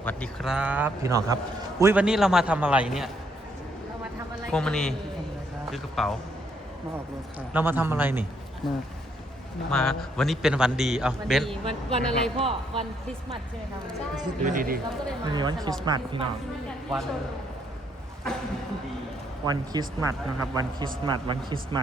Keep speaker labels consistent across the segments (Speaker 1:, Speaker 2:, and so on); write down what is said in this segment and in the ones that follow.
Speaker 1: วัสดีครับพี่น้องครับอุ้ยวันนี้เรามาทำอะไรเนี่ย
Speaker 2: เรามาทำอะไร
Speaker 1: พวงมณีซื้อกระเป๋า
Speaker 3: มาออกรถค่ะ
Speaker 1: เรามาทำอะไรนี่
Speaker 3: มา
Speaker 1: มาวันนี้เป็นวันดีเอา
Speaker 2: วัน
Speaker 1: เบน
Speaker 2: นี้วันอะไรพ่อวันคริสต์มาสใช่ไหมคะใช่
Speaker 1: ดี
Speaker 2: เราก็เลยมา
Speaker 3: มีวันคริสต์มาสพี่น้อง
Speaker 1: วันดี
Speaker 3: วันคริสต์มาสนะครับวันคริสต์มาสวันคริสต์มาส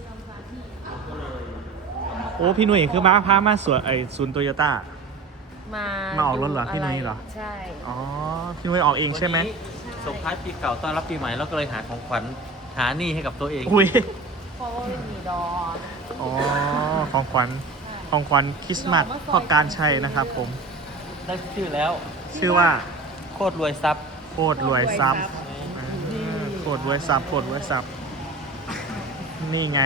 Speaker 3: โอ้พี่หนุ่ยคือมาพามาสวนศูนย์โตโยต้ามาออกรถเหรอพี่นุ้ยเหรอ
Speaker 2: ใช่
Speaker 3: อ๋อพี่หนุ่ยออกเองใช่ไหม
Speaker 1: วันนี้ส่งท้ายปีเก่าต้อนรับปีใหม่แล้วก็เลยหาของขวัญหาหนี้ให้กับตัวเอง
Speaker 3: อุ้ย
Speaker 2: เพราะว่าไม่มีดอก
Speaker 3: อ๋อของขวัญคริสต์มาสพ่อการชัยนะครับผม
Speaker 1: ได้ชื่อแล้ว
Speaker 3: ชื่อว่า
Speaker 1: โคตรรวยทรัพย์
Speaker 3: โคตรรวยทรัพย์โคตรรวยทรัพย์โคตรรวยทรัพย์นี่ไง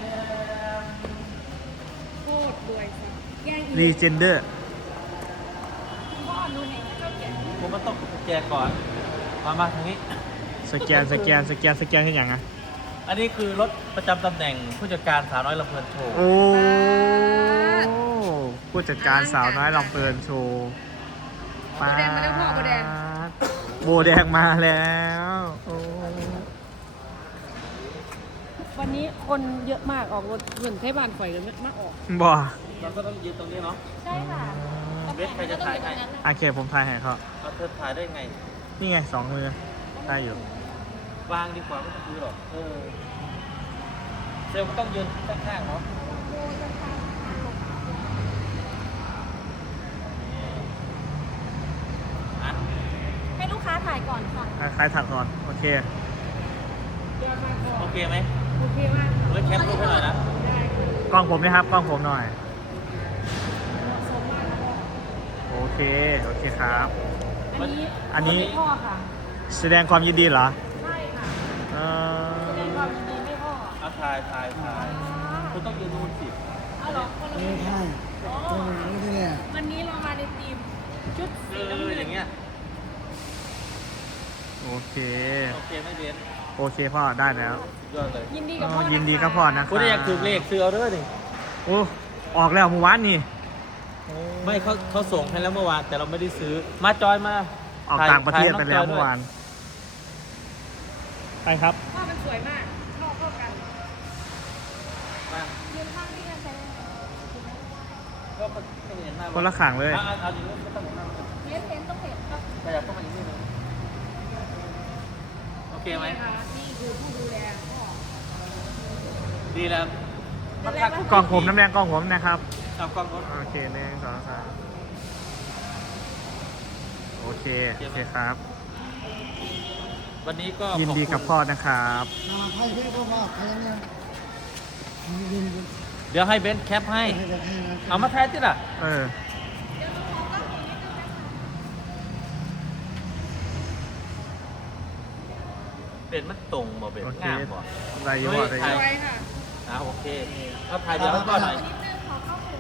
Speaker 2: โคตรรวยสิแย่งอี
Speaker 3: รีเจนเดอร์
Speaker 2: พ่อดูให้เจ้าแก่
Speaker 1: ผมมันต้องแจกก่อนมาทางนี้
Speaker 3: สแกนให้ยังไง
Speaker 1: อันนี้คือรถประจำตำแหน่งผู้จัดการสาวน้อยลำเพลินโชว์
Speaker 3: โอ้ผู้จัดการสาวน้อยลำเพลินโชว์
Speaker 2: โบแดงมาแล้วพ่อโบแดง
Speaker 3: โบแดงมาแล้วโอ้
Speaker 2: วันนี้คนเยอะมากออกรถเหมือนเทพานข่อยกันมากออก
Speaker 3: บ่
Speaker 1: เราก็ต้องยืนตรงนี้เนาะ
Speaker 2: ใช่ค่ะ
Speaker 1: เบสใครจะถ่ายให้
Speaker 3: โอเคผมถ่ายให้เขา
Speaker 1: เอาเธอถ่ายได้ไง
Speaker 3: นี่ไง2 มือได้อยู่
Speaker 1: วางดีกว่าไม่ต้องซื้อหรอกเซลล์ก็ต้องยืนข้างๆเนาะ
Speaker 2: ให้ลูกค้าถ่ายก่อนค่ะ
Speaker 3: คล้ายถักก่อนโอเค
Speaker 1: โอเคไหม
Speaker 2: โอเคมาก
Speaker 1: เฮ้ยแคปรูปให้หน่อยนะ
Speaker 3: กล้องผมนะครับกล้องผมหน่อยโอเคครับ
Speaker 2: อันนี้
Speaker 3: อันนี้
Speaker 2: พ่อค่ะ
Speaker 3: แสดงความยินดีเหรอ
Speaker 2: ใช่ค่ะ
Speaker 3: เอ่
Speaker 2: แสดงความยินดีให้พ่อ
Speaker 1: เอาถ่ายคุณต้องยืนนู่นสิ
Speaker 2: เอาเหรอคนละ
Speaker 3: ไม่ใช่
Speaker 2: วันนี้เรามาในทีมชุดสีน้ำเงิน
Speaker 1: อย่างเงี้ย
Speaker 3: โอเค
Speaker 1: โอเคไม่เบน
Speaker 3: โอเคพ่อได้แล้ว
Speaker 1: ยอดเลย
Speaker 2: ยินดีกับพ่อ
Speaker 3: ยินดีกับพ่อนะค
Speaker 1: คุณ
Speaker 3: รับ
Speaker 1: อยากถูกเลขซื้อเอาเด้อดิ
Speaker 3: โอ้ออกแล้วเมื่อวานนี่
Speaker 1: ไม่เขาส่งให้แล้วเมื่อวานแต่เราไม่ได้ซื้อมาจอยมา
Speaker 3: ออก
Speaker 1: ถ่ย
Speaker 3: ต่างประเทศไปแล้ว
Speaker 1: ถ่ย
Speaker 3: เมื่อวาน ไปครับ
Speaker 2: พ่อมันสวยมากชอบเข้ากัน
Speaker 1: มา
Speaker 2: ยืนข้างที่กันใช่ไหม
Speaker 1: ก็ไม่เห็นหน้า
Speaker 3: คนละขังเลย
Speaker 1: เอาอย่างนี้ก็ต้องเห็นหน้า
Speaker 2: เห็นต้องเห็นครับ
Speaker 1: ขยับเข้ามาอีกนิดนึงโอเคไหม
Speaker 2: นี่ค่ะนี่คือผู้ดูแลพ่อ
Speaker 1: ดีแล้ว
Speaker 3: กล้องผมน้ำแดงกล้องผมนะครับ
Speaker 1: เอากล้องรถ
Speaker 3: โอเค1 2 3โอเคครับ
Speaker 1: วันนี้ก็
Speaker 3: ยินดีกับพ่อนะครับ
Speaker 1: เดี๋ยวให้เบนซ์แคปให้ เอามาแทนที่ล่ะ
Speaker 3: เออ
Speaker 1: เบนซ์มันตรงบ่เบน
Speaker 3: โอ
Speaker 1: ซ์
Speaker 3: เค
Speaker 1: งามบ่
Speaker 3: ได้อยู่ได้อ
Speaker 1: ถ่า
Speaker 3: ยู่
Speaker 1: ย
Speaker 2: ไว้ค่ะ
Speaker 1: โอเคเอาถ่ายเดี๋ยวให้ก่อนหน่อย
Speaker 2: ขอกล้องห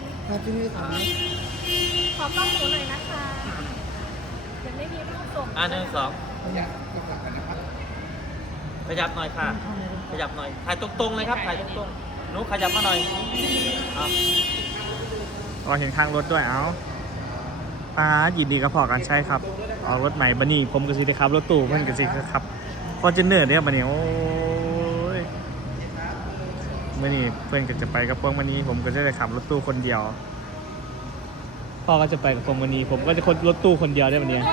Speaker 2: นูหน่อยนะคะยังไม่มีรูปส่ง
Speaker 1: 1 2ขยับหน่อยค่ะ ขยับหน่อย ถ่ายตรงๆเลยครับ ถ่ายตรงๆหนูขยับมาหน่อยเอา
Speaker 3: รอเห็นข้างรถด้วยเอาป้ายินดีกับพ่อกันใช่ครับเอารถใหม่บันนี้ผมก็สิได้ขับรถตู้เพื่อนก็สิครับฟอร์จูเนอร์เนี่ยบันนี้โอ้ยบันนี้เพื่อนก็จะไปกับพวกบันนี้ผมก็จะได้ขับรถตู้คนเดียวพ่อก็จะไปกับพวกบันนี้ผมก็จะคนรถตู้คนเดียวได้บันนี้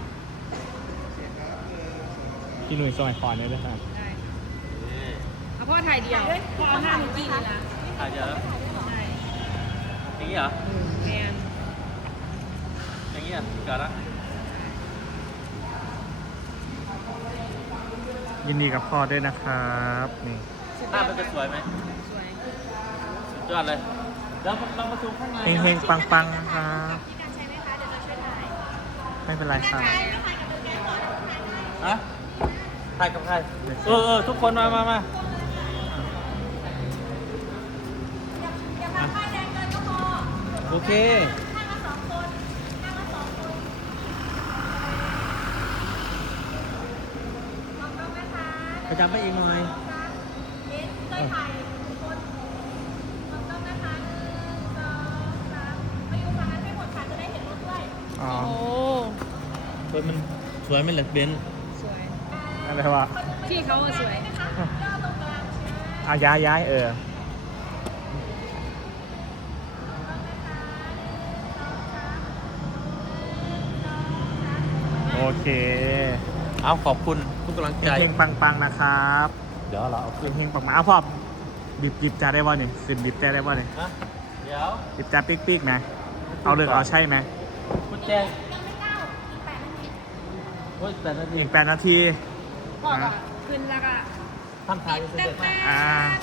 Speaker 3: พี่หนุ่ยสมัยก่อนเนี่ยด้วยครับ
Speaker 2: เอาพ่อถ่ายเดียวพ่อเอาหน้ามิกกี้เลยนะ
Speaker 1: ถ่ายเดี๋ยวแล้ว
Speaker 2: ใช่
Speaker 1: อย่างนี้เหรอ
Speaker 2: แมน
Speaker 1: อย่างนี้อ่ะเกิดละ
Speaker 3: ยินดีกับพ่อด้วยนะครับนี่
Speaker 1: หน้ามันจะสวยไหม
Speaker 2: สวย
Speaker 1: สุดยอดเลยแล้วเรามาซูมข้างใน
Speaker 3: เฮงๆปังๆนะครับไม่เป็นไรครับ
Speaker 1: ฮะถ่ายกับใครทุกคนมาโอเคขยับไปอีกหน่อย
Speaker 3: อ๋อ
Speaker 2: โอ้
Speaker 1: มันสวยไหมล่ะเบนซ์
Speaker 2: สวย
Speaker 3: อะไรวะ
Speaker 2: ที่เขาสวย
Speaker 3: ย้ายโอเค
Speaker 1: เอาขอบคุณทุกกำลังใจ
Speaker 3: เพลงปังๆนะครับ
Speaker 1: เดี๋ยวเราเอาขึ้น
Speaker 3: เพลงปังๆเอาพ่อดิบจะได้บ่เนี่ยขึ้นดิบจะได้บ่เนี่ย
Speaker 1: ฮะเดี๋ยว
Speaker 3: ดิบจะปิ๊กๆไหมเอาเลือกเอาใช่ไหม
Speaker 1: กุญแจโอ้ยแต่นาที
Speaker 3: อีก8 นาที
Speaker 2: พ่อก็ขึ้นแล้วก็
Speaker 1: ทำทายจะเสร็จมาก
Speaker 3: อ่า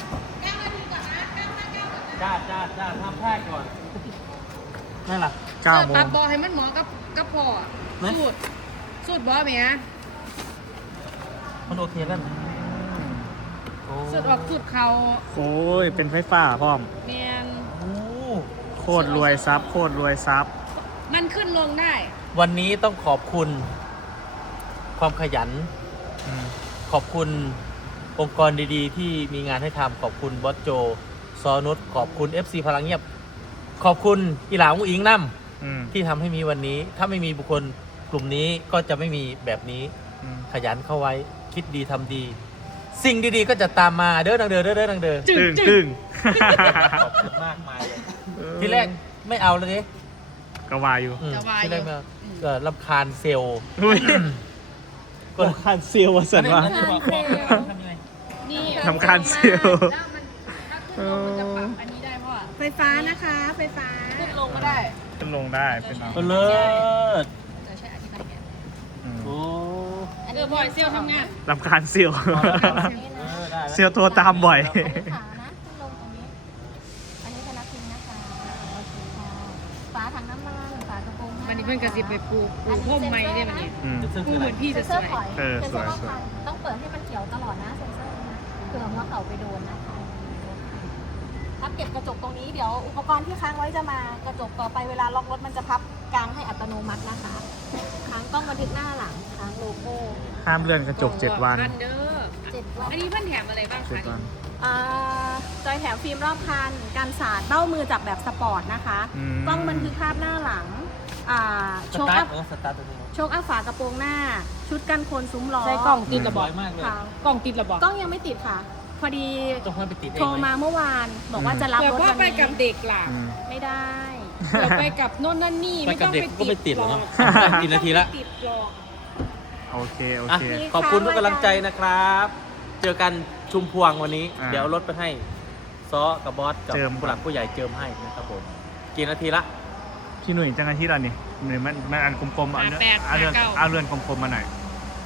Speaker 1: จ้าทำแพทย์ก่อนนั่นล่ะ
Speaker 3: 9 โม
Speaker 2: ตั
Speaker 3: ง
Speaker 2: ดบอให้มันเหมาะกับพ่อ
Speaker 1: นะ
Speaker 2: สูตรบอเมีย
Speaker 1: มันโอเคแล้วนะโอ้
Speaker 2: สูตรออกสูตรเขา
Speaker 3: โอ้ยเป็นไฟฟ้าพร้อม
Speaker 2: เมียน
Speaker 1: โอ้
Speaker 3: โคตรรวยซับโคตรรวยซับ
Speaker 2: มันขึ้นลงได้
Speaker 1: วันนี้ต้องขอบคุณความขยัน ขอบคุณองค์กรดีๆ ที่มีงานให้ทำขอบคุณบอสโจซอนุชขอบคุณ FC พลังเงียบ ขอบคุณอีหลาอุ้งอิงน้ำที่ทำให้มีวันนี้ ถ้าไม่มีบุคคลกลุ่มนี้ก็จะไม่มีแบบนี้ ขยันเข้าไว้คิดดีทำดี สิ่งดีๆก็จะตามมาเด้อดังเด้อเด้อดังเด้อ
Speaker 3: ตึง
Speaker 1: ขอบคุณมากมายเลยที่แรกไม่เอาเลยดิ
Speaker 3: ก็วาอยู่
Speaker 2: จะวาย
Speaker 1: ที่แรกไม่เอารำคาญเซลล์
Speaker 3: อุ้ยรำคาญเซียวสันว่า
Speaker 1: อันนี้บอกทำยังไง
Speaker 2: นี่
Speaker 3: ทำการเซียว
Speaker 2: แล้วมันถ้าขึ้นลงมันจะปรับอันนี้ได้เพราะว่า
Speaker 4: ไฟฟ้านะคะ ไฟฟ้า
Speaker 2: ขึ้นลงก็ได้
Speaker 3: ขึ้นลงได้เป็นเอา
Speaker 1: เลิศ
Speaker 2: จะใช้อธิบายแก
Speaker 1: โอ้
Speaker 2: บ่อยเซลล์ทำงาน
Speaker 3: รำคาญเซียว
Speaker 1: ได้
Speaker 3: เซียวโทรตามบ่อย
Speaker 4: ขานะขึ้นลงตรงนี้ อันนี้จะนับทิ้งนะคะโอเคค่ะฝาถังน้ำมันฝากระโปรงหา
Speaker 2: วันนี้เพื่อนกระซิบไปปลูกพ่มไม้เนี่ยมันนี่
Speaker 3: อืม
Speaker 1: จะซื้อ
Speaker 2: ปลู
Speaker 1: คือ
Speaker 2: เห
Speaker 1: อะไร
Speaker 2: มือนพี่
Speaker 4: เซ
Speaker 2: จะ
Speaker 4: น
Speaker 2: ส
Speaker 4: เซอ
Speaker 2: ว
Speaker 4: ร์
Speaker 2: ย
Speaker 4: ถอย
Speaker 3: เออ
Speaker 4: เซนเซอร์
Speaker 3: ส
Speaker 4: ว่า
Speaker 3: วย
Speaker 4: คันต้องเปิดให้มันเขียวตลอดนะเซนเซอร์นะเผื่อหัวเข่าไปโดนนะคะพับเก็บกระจกตรงนี้เดี๋ยวอุปกรณ์ที่ค้างไว้จะมากระจกต่อไปเวลาล็อกรถมันจะพับกลางให้อัตโนมัตินะคะค้างกล้องบันทึกหน้าหลังค้างโลโก้
Speaker 3: ห้ามเลื่อนกระจก 7 วัน
Speaker 2: อันเด้อ
Speaker 4: 7 วัน
Speaker 2: อันนี้เพื่อนแถมอะไรบ้างคะ
Speaker 3: 7 วัน
Speaker 4: จอยแถมฟิล์มรอบคันการสาดเบ้ามือจับแบบสปอร์ตนะคะ
Speaker 3: อืม
Speaker 4: กล้องบันทึกภาพหน้าหลัง
Speaker 1: ส
Speaker 4: โชค
Speaker 1: ตา
Speaker 4: อั
Speaker 1: ร์
Speaker 4: พ
Speaker 1: ทสตาร์ทตัวนี้
Speaker 4: โชคอัพฝากระโปรงหน้า ชุดกันโคลนซุ้มล้อ
Speaker 2: ใช้กล่องติดระบ
Speaker 1: ส
Speaker 2: อ
Speaker 1: วยมากเลย
Speaker 4: ค่ะ
Speaker 2: กล่องติดระบอก
Speaker 4: กล้องยังไม่ติดค่ะ พอดี
Speaker 1: ต้องให้ไปติดเอง
Speaker 4: โทร
Speaker 1: ไหม
Speaker 4: มาเมื่อวานบอกว่าจะรับ
Speaker 2: แต่
Speaker 4: รถ
Speaker 2: ว่า
Speaker 4: วัน
Speaker 2: ไป
Speaker 4: นี้
Speaker 2: กับเด็กล่ะ
Speaker 3: อืม
Speaker 4: ไม่ได้
Speaker 2: เดี๋ยวไปกับโน่นนั่นนี่
Speaker 1: ไป
Speaker 2: ไม่
Speaker 1: กับ
Speaker 2: ต้อง
Speaker 1: เด็ก
Speaker 2: ไป
Speaker 1: ก็ไม่ติดหรอกเนาะกี่นาทีละ
Speaker 2: ติดหรอก
Speaker 3: โอเค โอ
Speaker 1: อ่ะ
Speaker 3: เค
Speaker 1: ขอบคุณทุกกำลังใจนะครับ เจอกันชุมพวงวันนี้
Speaker 3: อ่า
Speaker 1: เดี๋ยวรถไปให้ซ้อกับบอสกับ
Speaker 3: เจิม
Speaker 1: ผู้หลักผู้ใหญ่เจิมให้นะครับผมกี่นาทีละ
Speaker 3: พี่หนุ่ยจังไงที่เรานี่หนุ่ยมันอันกลมๆเอาเลื่อน
Speaker 2: 8
Speaker 3: เอาเลื่อน
Speaker 2: 9
Speaker 3: เอาเลื่อนกลมๆมาหน่อย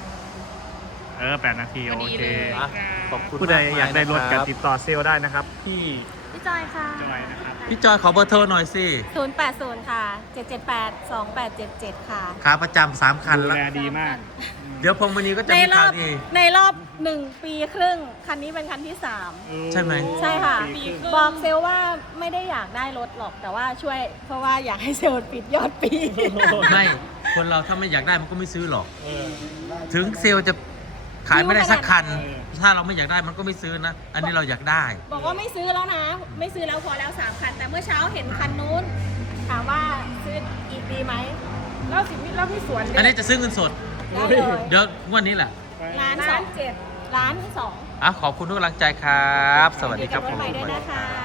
Speaker 3: 8 นาที
Speaker 2: พอ
Speaker 3: โอ
Speaker 2: ดี
Speaker 3: เค
Speaker 2: เลย
Speaker 1: อ่ะขอบคุณ
Speaker 3: ผู้ใด
Speaker 1: มม
Speaker 3: อยากได้รถ
Speaker 1: นะค
Speaker 3: กัน
Speaker 1: บ
Speaker 3: ติดต่อเซลล์ได้นะครับ ที่
Speaker 4: พี่จอยค่ะ
Speaker 3: จอยนะครับ
Speaker 1: พี่จอยขอเบอร์โทรหน่อยสิ
Speaker 4: 080 ค่ะ 778 2877 ค่ะ
Speaker 1: ขาประจำ3คัน
Speaker 3: ดู
Speaker 1: แล้ว
Speaker 3: แลดีมาก
Speaker 1: เดี๋ยวพงวันนี้ก็จะ
Speaker 4: ใน
Speaker 1: มี
Speaker 4: ร
Speaker 1: ข่า
Speaker 4: อ
Speaker 1: ว
Speaker 4: บ
Speaker 1: ดี
Speaker 4: ในรอบ 1 ปีครึ่ง คันนี้เป็นคันที่ 3
Speaker 1: ใช่ไหม
Speaker 4: ใช่ค่ะ
Speaker 3: ปีครึ่ง
Speaker 4: บอกเซลลว่าไม่ได้อยากได้รถหรอกแต่ว่าช่วย เพราะว่าอยากให้เซลล์ปิดยอดปี
Speaker 1: ไม่คนเราถ้าไม่อยากได้มันก็ไม่ซื้อหรอก ถึงเซลล์จะขายไม่ได้สักคัน ถ้าเราไม่อยากได้มันก็ไม่ซื้อนะ อันนี้เราอยากได้
Speaker 4: บอกว่าไม่ซื้อแล้วนะ ไม่ซื้อแล้วพอแล้ว 3 คัน แต่เมื่อเช้าเห็นคันนู้น ถามว่าซื้ออีกดีไหม
Speaker 2: แล้วสิพี่สวน
Speaker 1: อันนี้จะซื้อเงินสด
Speaker 4: ได้เลย
Speaker 1: เดี๋ยวงวันนี้แหละ
Speaker 4: 1,700,000 1,200,000
Speaker 1: อ่ะขอบคุณทุกกำลังใจครับ สวัสดีครับ
Speaker 4: กับรถใหม่ด้วยนะคะ